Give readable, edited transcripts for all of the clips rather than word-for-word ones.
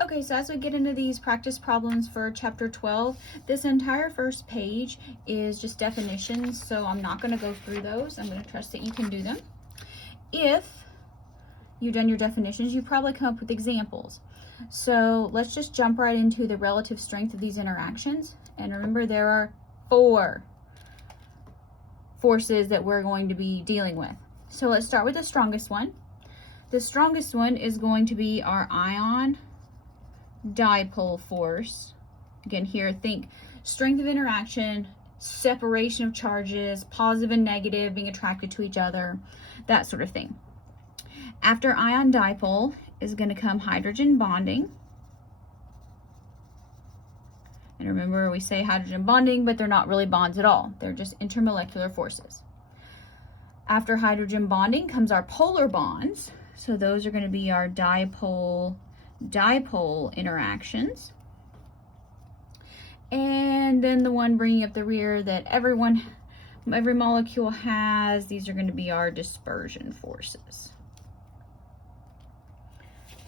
Okay, so as we get into these practice problems for chapter 12, this entire first page is just definitions, so I'm not going to go through those. I'm going to trust that you can do them. If you've done your definitions, you probably come up with examples. So let's just jump right into the relative strength of these interactions. And remember, there are 4 forces that we're going to be dealing with. So let's start with the strongest one. The strongest one is going to be our ion dipole force. Again, here, think strength of interaction, separation of charges, positive and negative, being attracted to each other, that sort of thing. After ion dipole is going to come hydrogen bonding. And remember, we say hydrogen bonding, but they're not really bonds at all. They're just intermolecular forces. After hydrogen bonding comes our polar bonds. So those are going to be our dipole interactions. And then the one bringing up the rear that every molecule has, these are going to be our dispersion forces.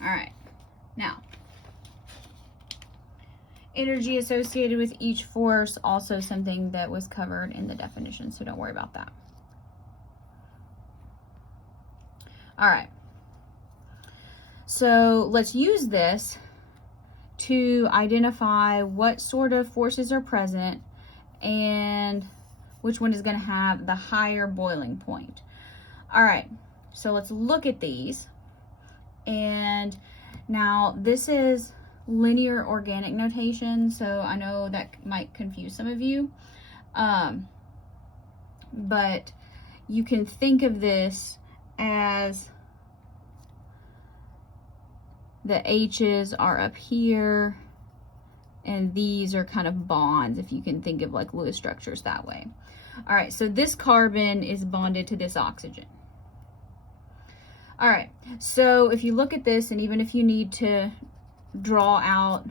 All right, now, energy associated with each force, also something that was covered in the definition, so don't worry about that. All right, so let's use this to identify what sort of forces are present and which one is going to have the higher boiling point. All right, so let's look at these. And now this is linear organic notation, so I know that might confuse some of you, but you can think of this as the H's are up here and these are kind of bonds, if you can think of like Lewis structures that way. All right, so this carbon is bonded to this oxygen. All right, so if you look at this, and even if you need to draw out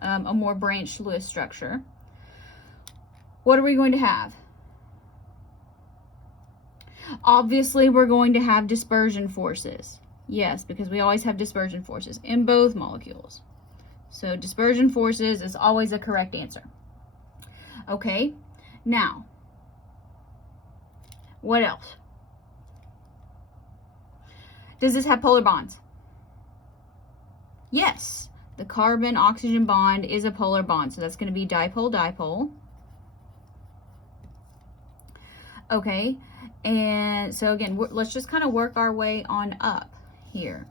a more branched Lewis structure, what are we going to have? Obviously, we're going to have dispersion forces. Yes, because we always have dispersion forces in both molecules. So dispersion forces is always a correct answer. Okay, now, what else? Does this have polar bonds? Yes, the carbon-oxygen bond is a polar bond, so that's going to be dipole-dipole. Okay, and so again, let's just kind of work our way on up here.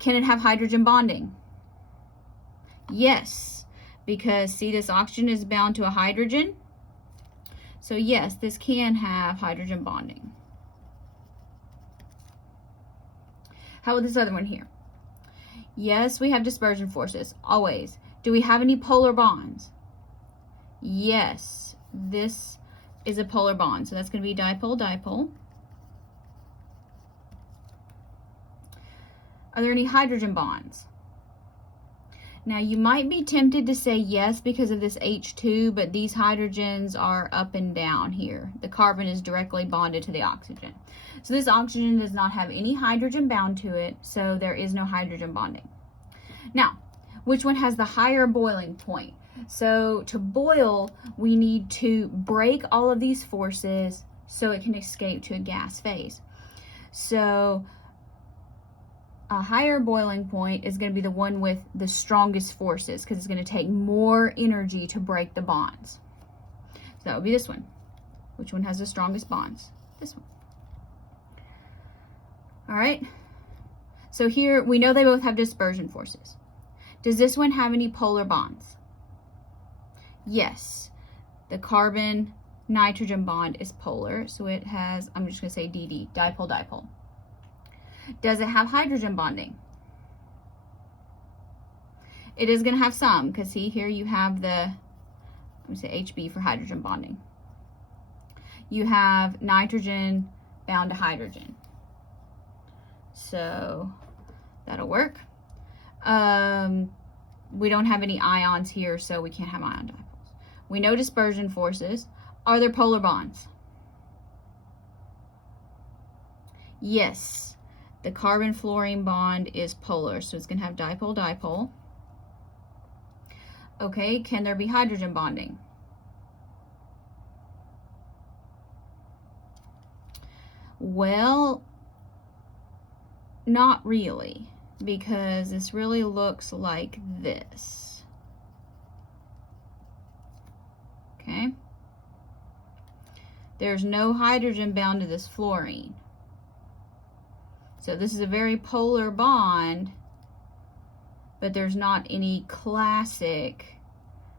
Can it have hydrogen bonding? Yes, because see, this oxygen is bound to a hydrogen. So yes, this can have hydrogen bonding. How about this other one here? Yes, we have dispersion forces, always. Do we have any polar bonds? Yes, this is a polar bond, so that's going to be dipole-dipole. Are there any hydrogen bonds? Now, you might be tempted to say yes because of this H2, but these hydrogens are up and down here. The carbon is directly bonded to the oxygen. So this oxygen does not have any hydrogen bound to it, so there is no hydrogen bonding. Now, which one has the higher boiling point? So to boil, we need to break all of these forces so it can escape to a gas phase. So a higher boiling point is going to be the one with the strongest forces because it's going to take more energy to break the bonds. So that would be this one. Which one has the strongest bonds? This one. All right. So here we know they both have dispersion forces. Does this one have any polar bonds? Yes. The carbon-nitrogen bond is polar, so it has, I'm just going to say DD, dipole-dipole. Does it have hydrogen bonding? It is going to have some, because see here you have the, let me say HB for hydrogen bonding. You have nitrogen bound to hydrogen. So that'll work. We don't have any ions here, so we can't have ion dipoles. We know dispersion forces. Are there polar bonds? Yes. The carbon-fluorine bond is polar, so it's going to have dipole-dipole. Okay, can there be hydrogen bonding? Well, not really, because this really looks like this. Okay? There's no hydrogen bound to this fluorine. So this is a very polar bond, but there's not any classic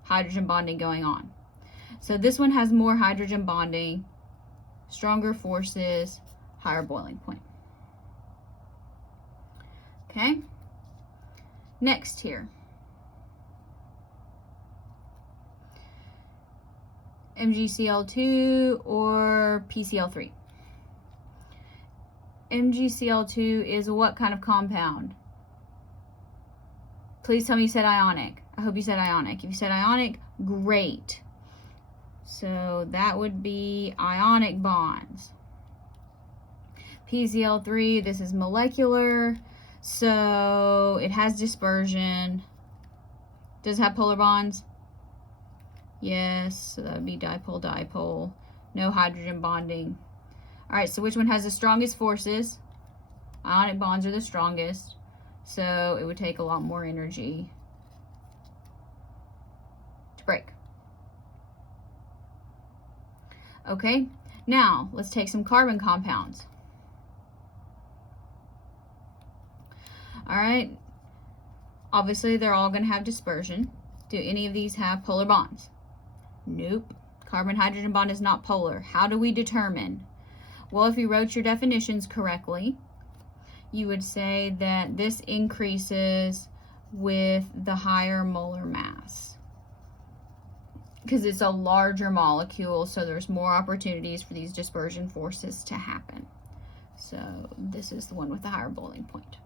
hydrogen bonding going on. So this one has more hydrogen bonding, stronger forces, higher boiling point. Okay? Next here. MgCl2 or PCl3. MgCl2 is what kind of compound? Please tell me you said ionic. I hope you said ionic. If you said ionic, great. So that would be ionic bonds. PCl3, this is molecular, so it has dispersion. Does it have polar bonds? Yes, so that would be dipole-dipole. No hydrogen bonding. All right, so which one has the strongest forces? Ionic bonds are the strongest, so it would take a lot more energy to break. Okay, now let's take some carbon compounds. All right, obviously they're all going to have dispersion. Do any of these have polar bonds? Nope. Carbon-hydrogen bond is not polar. How do we determine? Well, if you wrote your definitions correctly, you would say that this increases with the higher molar mass, because it's a larger molecule, so there's more opportunities for these dispersion forces to happen. So this is the one with the higher boiling point.